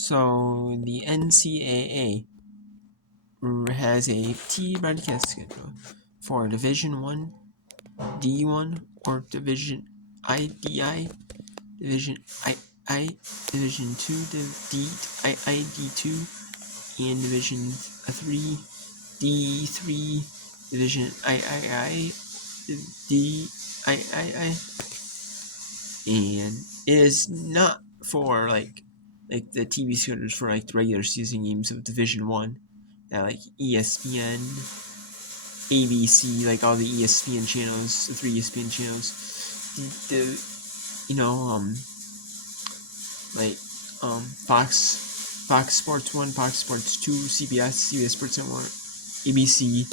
So the NCAA has a TV broadcast schedule for Division 1, D1, or Division IDI, Division II, Division 2, D2, and Division 3, D3, Division III, DII, and it is not for like the TV schedules for like the regular season games of Division 1 that like ESPN, ABC, like all the ESPN channels, the 3 ESPN channels, Fox Sports 1, Fox Sports 2, CBS Sports Network, ABC,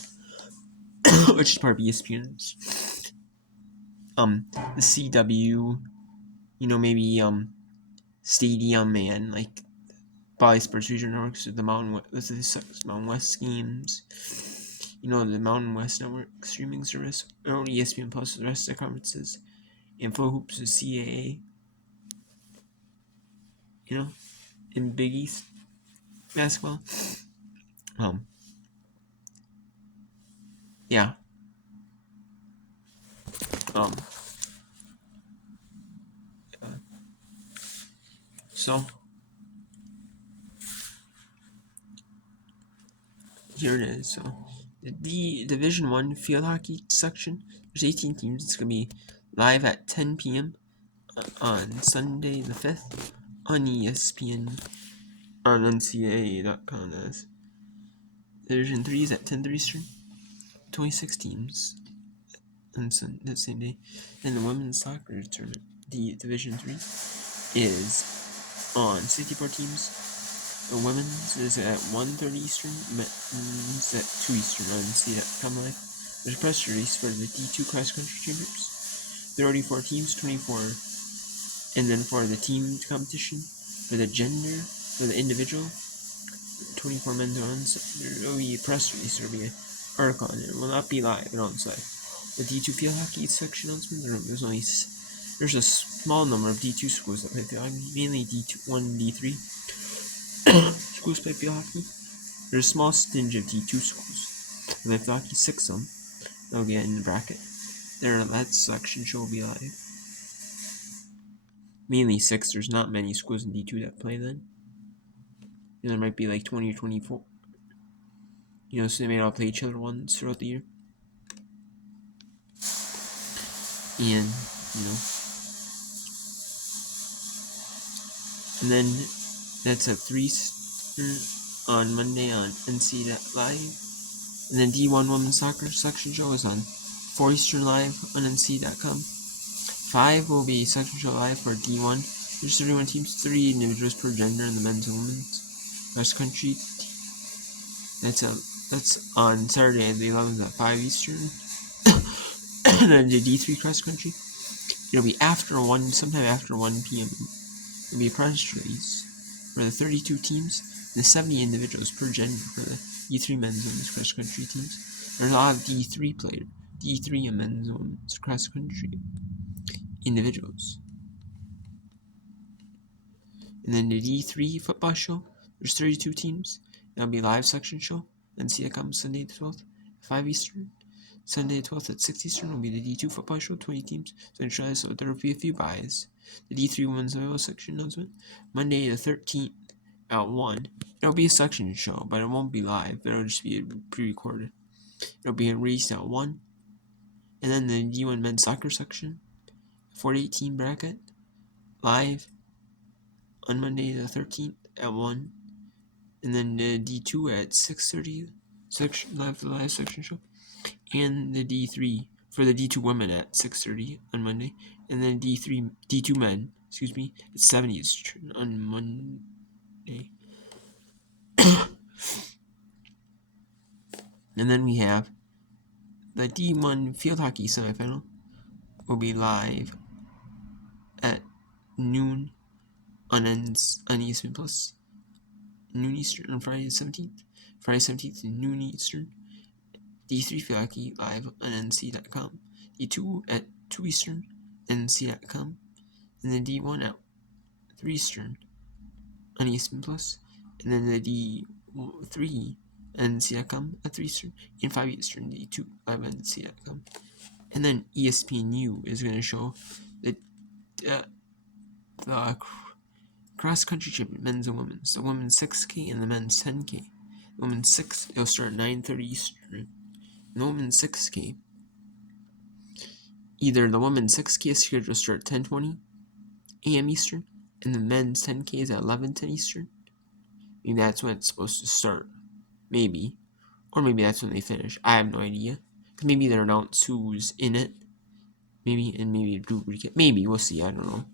which is part of ESPN's, the CW, maybe Stadium and like Bally Sports Regional Networks, the Mountain West games, the Mountain West Network streaming service, or ESPN Plus, the rest of the conferences, and Full Hoops with CAA, in Big East basketball. Yeah. So here it is. So the Division 1 field hockey section, there's 18 teams. It's going to be live at 10 p.m. On Sunday the 5th on ESPN on NCAA.com. Division 3 is at 10:30 Eastern. 26 teams on that same day. And the women's soccer tournament, the Division 3, is on 64 teams. The women's is at 1:30 Eastern, men's at 2 Eastern on NCAA.com Live. There's a press release for the D2 cross country championships. 34 teams, 24. And then for the team competition, for the gender, for the individual, 24 men's on. There will be a press release, there will be an article on it. It will not be live and on site. The D2 field hockey section announcement, there's a small number of D2 schools that play field hockey, mainly D1, D3 schools play field hockey. There's a small stinge of D2 schools that play field hockey, 6 of them. They'll get in the bracket. That selection show will be live. Mainly 6. There's not many schools in D2 that play then. And there might be like 20 or 24. So they may not play each other once throughout the year. And, and then that's at 3 on Monday on NC Live. And then D1 Women's Soccer Selection Show is on 4 Eastern Live on NC.com. 5 will be Selection Show Live for D1. There's 31 teams, 3 individuals per gender in the men's and women's cross country. That's on Saturday the 11th at 5 Eastern. And then the D3 cross country, it'll be sometime after 1 p.m. It'll be a press release for the 32 teams, the 70 individuals per gender for the D3 men's and women's cross country teams. There's a lot of D3 and men's and women's cross country individuals. And then the D3 football show, there's 32 teams. That'll be a live section show. NC.com Sunday the 12th at 5 Eastern. Sunday the 12th at 6 Eastern will be the D2 football show, 20 teams. So there will be a few buys. The D3 women's volleyball section announcement, Monday the 13th at 1. It'll be a section show, but it won't be live. It'll just be pre-recorded. It'll be released at 1. And then the D1 men's soccer section, 48-team bracket, live on Monday the 13th at 1. And then the D2 at 6:30 live section show. And the D3 for the D2 women at 6:30 on Monday. And then D2 men, at 7 Eastern on Monday. And then we have the D1 field hockey semifinal will be live at noon on ESPN Plus. Noon Eastern on Friday the 17th. Friday 17th at noon Eastern. D3 field hockey live on NC.com. D2 at 2 Eastern, NC.com. And then D1 at 3 Eastern on ESPN Plus, and then the D3 NCAA at 3 Eastern and 5 Eastern D2 live on NCAA. And then ESPNU is going to show the the cross country champion men's and women's, the women's 6K and the men's 10K. The women's 6 it'll start at 9:30 Eastern. And the women's 6K, either the women's 6K is scheduled to start at 10:20 a.m. Eastern, and the men's 10K is at 11:10 Eastern. Maybe that's when it's supposed to start. Maybe. Or maybe that's when they finish. I have no idea. Maybe they'll announce who's in it. Maybe, and maybe do recap. Maybe, we'll see. I don't know.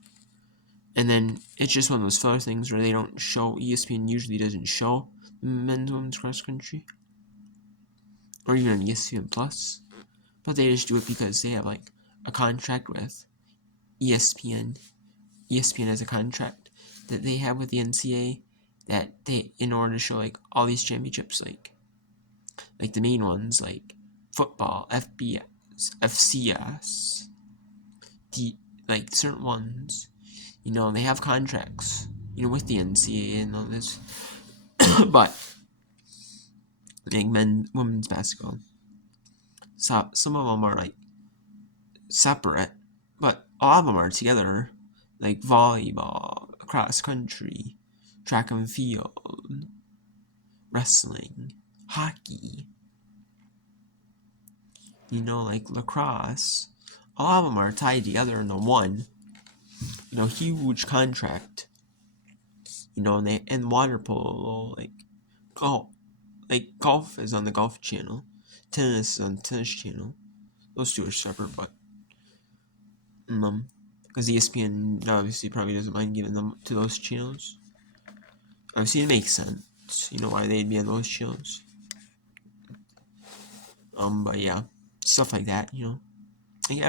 And then it's just one of those filler things where they don't show. ESPN usually doesn't show men's and women's cross country. Or even on ESPN Plus. But they just do it because they have like a contract with ESPN. ESPN has a contract that they have with the NCAA that they, in order to show like all these championships, like the main ones, like football, FBS, FCS, like certain ones, they have contracts, with the NCAA and all this. But like women's basketball, so some of them are like separate, but a lot of them are together, like volleyball, cross country, track and field, wrestling, hockey, like lacrosse. A lot of them are tied together into one, huge contract. And water polo, golf is on the golf channel, tennis is on the tennis channel. Those two are separate, but because ESPN obviously probably doesn't mind giving them to those channels. Obviously, it makes sense, why they'd be on those channels. But yeah, stuff like that, like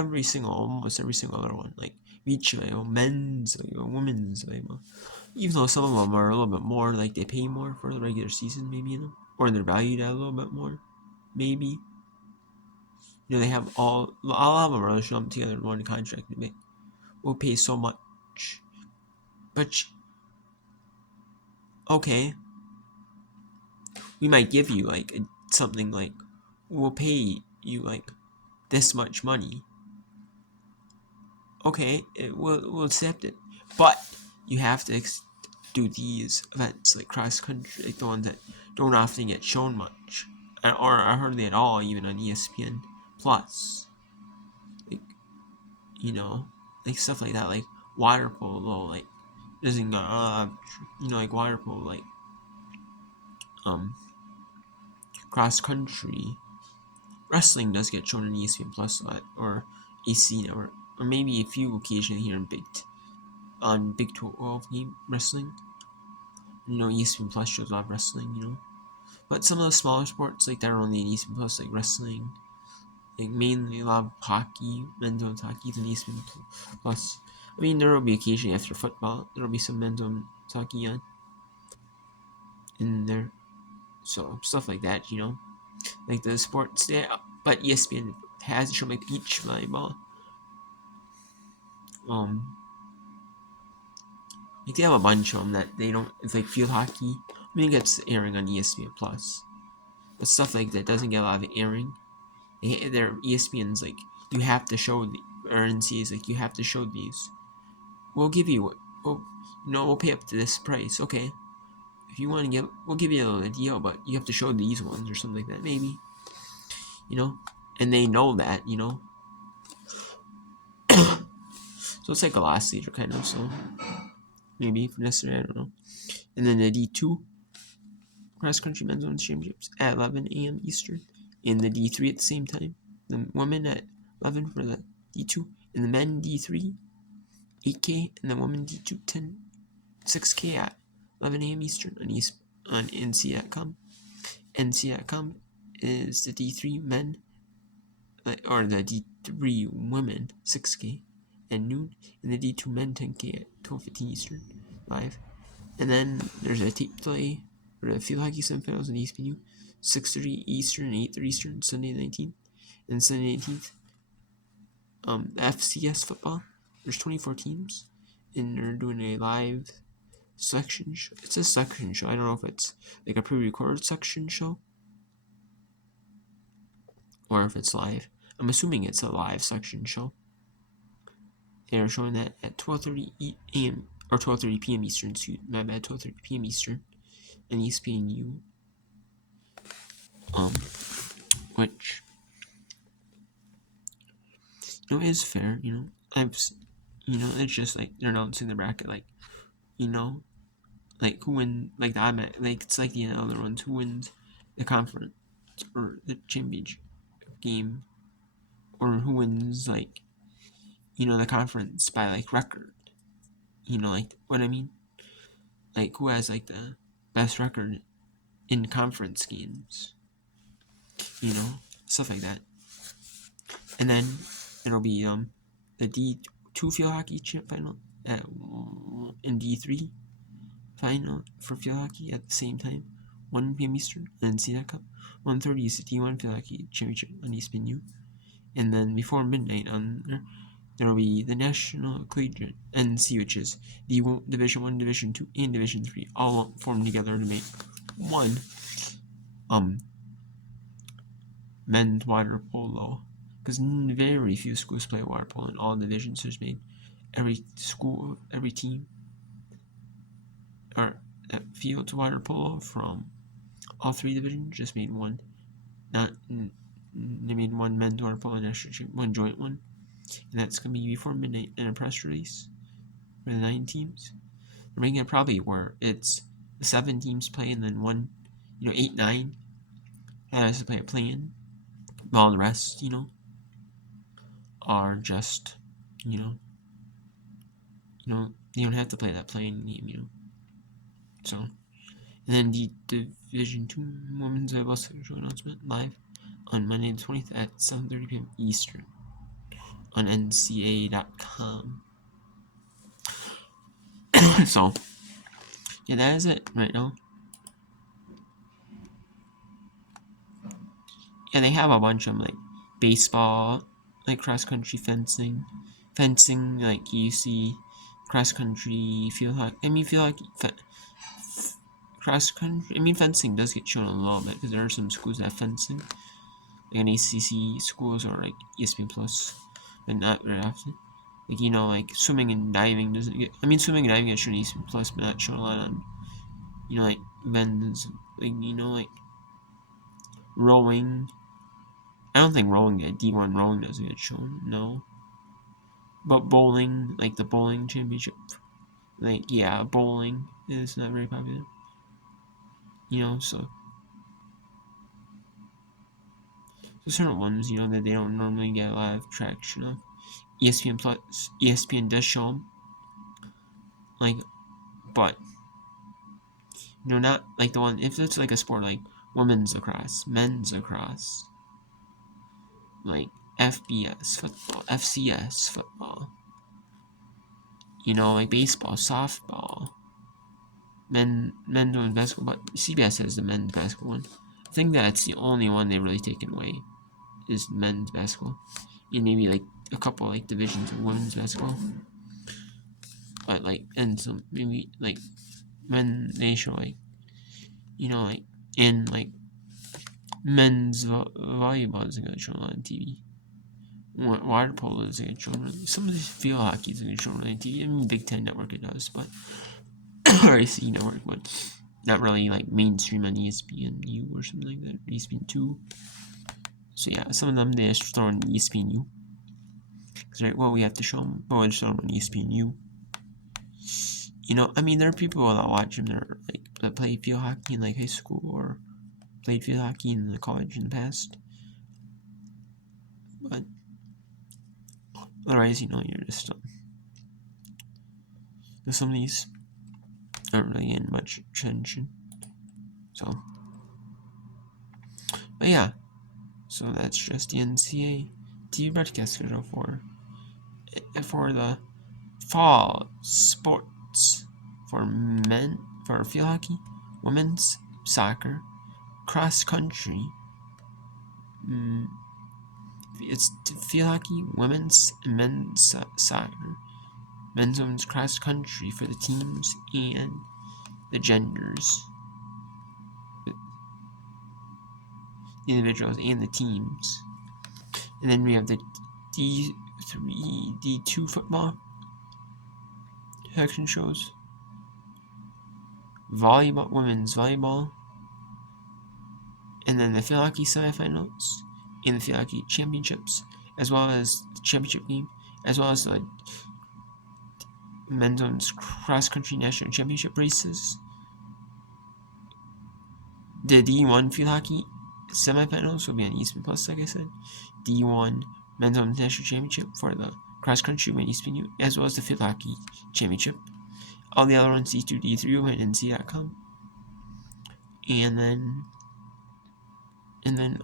almost every single other one, like beach volleyball, men's volleyball, women's volleyball. Even though some of them are a little bit more, like they pay more for the regular season, maybe, or they're valued at a little bit more, maybe. They have all of them are showing together in one contract. We'll pay so much, but okay, we might give you like something like we'll pay you like this much money. Okay, we'll accept it, but you have to do these events like cross country, like the ones that don't often get shown much, or hardly at all, even on ESPN Plus. Like like stuff like that, like water polo, like doesn't like water polo, like cross country. Wrestling does get shown on ESPN Plus a lot, or AC Network, or maybe a few occasionally here on Big 12 game wrestling. ESPN Plus shows a lot of wrestling, But some of the smaller sports, like that are only in ESPN Plus, like wrestling, like mainly a lot of hockey, men's and hockey, than ESPN Plus. I mean, there will be occasionally after football, there will be some men's and hockey on in there. So stuff like that, like the sports there. But ESPN has shown like beach volleyball. Like they have a bunch of them that they don't. It's like field hockey. I mean, it gets airing on ESPN Plus, but stuff like that doesn't get a lot of airing. Their ESPN's like you have to show the RNC's like you have to show these. We'll give you we'll pay up to this price. Okay, if you want to we'll give you a deal, but you have to show these ones or something like that, maybe. And they know that, so it's like a loss leader kind of. So maybe for necessary, I don't know. And then the D2 cross country men's women's championships at 11 a.m. Eastern, and the D3 at the same time. The women at 11 for the D2, and the men D3 8K, and the women D2 6K at 11 a.m. Eastern on NC.com. NC.com is the D3 men, or the D3 women 6K at noon, and the D2 men 10K at 12:15 Eastern live. And then there's a tape delay for the field hockey semifinals in ESPNU, 6:30 Eastern and 8:30 Eastern, Sunday the 19th. And Sunday the 18th, FCS football. There's 24 teams, and they're doing a live section show. It's a section show. I don't know if it's like a pre-recorded section show or if it's live. I'm assuming it's a live section show. They're showing that at 12:30 a.m. or 12:30 p.m. Eastern. My bad, 12:30 p.m. Eastern, and ESPNU. Which is fair. It's just like they're announcing the bracket, like like who win, like the automatic, like it's like the other ones, who wins the conference or the championship game, or who wins like the conference by like record. Like what I mean, like who has like the best record in conference games, stuff like that. And then it'll be the D2 field hockey champ final in D3 final for field hockey at the same time, 1 p.m. Eastern, and then CDAC Cup. 1:30 is the D1 field hockey championship on ESPNU, and then before midnight there will be the National Collegiate NC, which is Division 1, Division 2, and Division 3, all formed together to make one men's water polo, because very few schools play water polo in all divisions. So it's made every school, every team, or that fields water polo from all three divisions just made one. They made one men's water polo national championship, one joint one, and that's gonna be before midnight in a press release for the 9 teams. They're making it probably where it's the 7 teams play and then 8, 9 has to play a play-in. All the rest, are just, they don't have to play that play-in game, So, and then the Division 2 Women's Volleyball Schedule announcement live on Monday the 20th at 7:30 p.m. Eastern on NCAA.com. So, yeah, that is it right now. Yeah, they have a bunch of like baseball, like cross country fencing, like you see cross country, field hockey. Cross country. Fencing does get shown a little bit because there are some schools that have fencing, like ACC schools or like ESPN Plus, but not very often. Like like swimming and diving doesn't get. Swimming and diving gets shown on ESPN Plus, but not shown a lot on, like men's, like like rowing. I don't think rowing at D1 rowing doesn't get shown, no. But bowling, like the bowling championship, like bowling is not very popular. So certain ones, that they don't normally get a lot of traction of. ESPN Plus, ESPN does show them, like, but not like the one, if it's like a sport like women's lacrosse, men's lacrosse, like FBS football, FCS football, like baseball, softball, men's women's basketball, but CBS has the men's basketball one. I think that's the only one they've really taken away is men's basketball, and maybe like a couple like divisions of women's basketball, but like, and some maybe like they show like like, and like men's volleyball isn't gonna show on TV. Water polo isn't gonna show on. Some of the field hockey isn't gonna show on TV. Big Ten Network it does, but or AC Network, but not really like mainstream on ESPNU or something like that. ESPN2. So yeah, some of them they just throw on ESPNU. Right, well, we have to show them. Oh, I just throw them on ESPNU. There are people that watch them that play field hockey in like high school or played field hockey in the college in the past. But otherwise, you're just some of these aren't really getting much attention. So, but yeah, so that's just the NCAA TV broadcast schedule for the fall sports for men, for field hockey, women's soccer, cross country. It's field hockey, women's and men's soccer, men's women's cross country for the teams, and the genders, the individuals, and the teams. And then we have the D3, D2 football action shows, volleyball, women's volleyball, and then the field hockey semifinals and the field hockey championships, as well as the championship game, as well as the men's cross country national championship races. The D1 field hockey semifinals will be on ESPN Plus, like I said. D1 men's national championship for the cross country will be on ESPN, as well as the field hockey championship. All the other ones, D2, D3, will be on NCAA.com. And then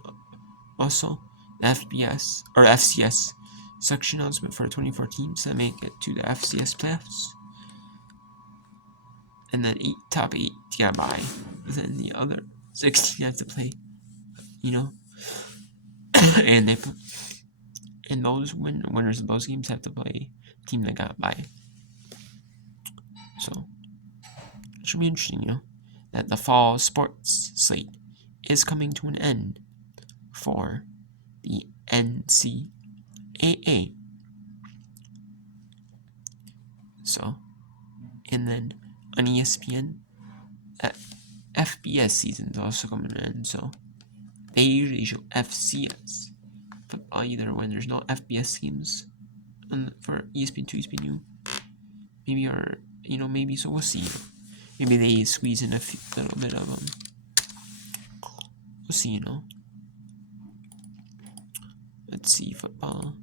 also the FBS or FCS section announcement for 24 teams that make it to the FCS playoffs. And then top 8 get by. Then the other 16 have to play, and those winners of those games have to play the team that got by. So it should be interesting, that the fall sports slate is coming to an end for the NCAA. So, and then on ESPN, FBS season is also coming to an end. So they usually show FCS football either when there's no FBS games for ESPN2, ESPNU. Maybe, or maybe, so we'll see. Maybe they squeeze in a little bit of we'll see, Let's see, football.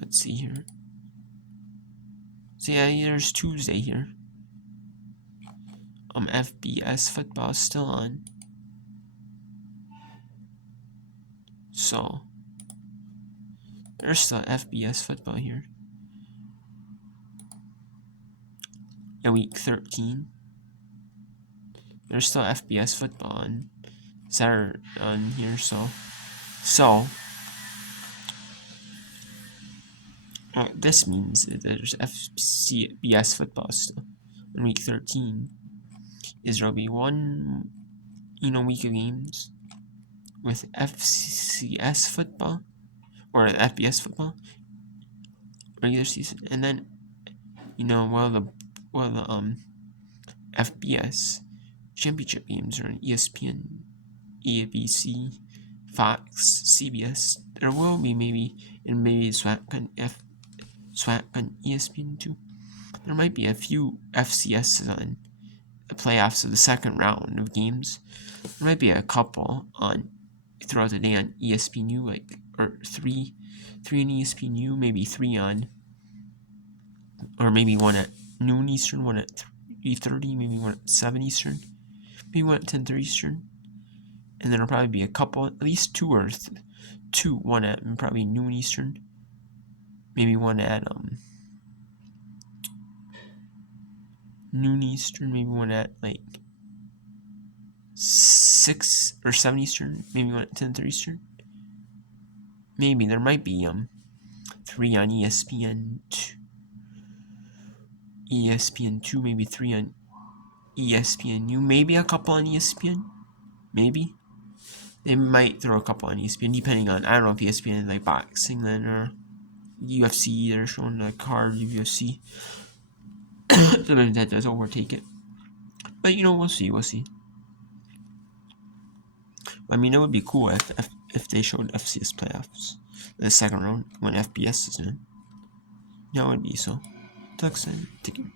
Let's see here. So yeah, there's Tuesday here. FBS football is still on. So there's still FBS football here. In week 13. There's still FBS football on Saturday on here, so what this means is that there's FCS football still in week 13. Is there'll be one week of games with FCS football or FBS football regular season, and then while the FBS championship games are on ESPN, ABC, Fox, CBS. There will be maybe SWAC on ESPN too. There might be a few FCSs on the playoffs of the second round of games. There might be a couple on throughout the day on ESPNU, or three on ESPNU, maybe 3 on, or maybe 1 at noon Eastern, 1 at 3:30, maybe 1 at 7 Eastern, maybe 1 at 10:30 Eastern, and then there'll probably be a couple, at least 2 or 2, 1 at probably noon Eastern, maybe 1 at noon Eastern, maybe 1 at 6 or 7 Eastern, maybe 1 at 10:30 Eastern. Maybe there might be 3 on ESPN2, maybe 3 on ESPNU, maybe a couple on ESPN, maybe. They might throw a couple on ESPN, depending on, I don't know if ESPN is boxing then, or UFC, they're showing a card of UFC. Sometimes that does overtake it. But, we'll see. I mean, it would be cool if they showed FCS playoffs, the second round, when FBS is in. That would be so. Talk soon. Take care.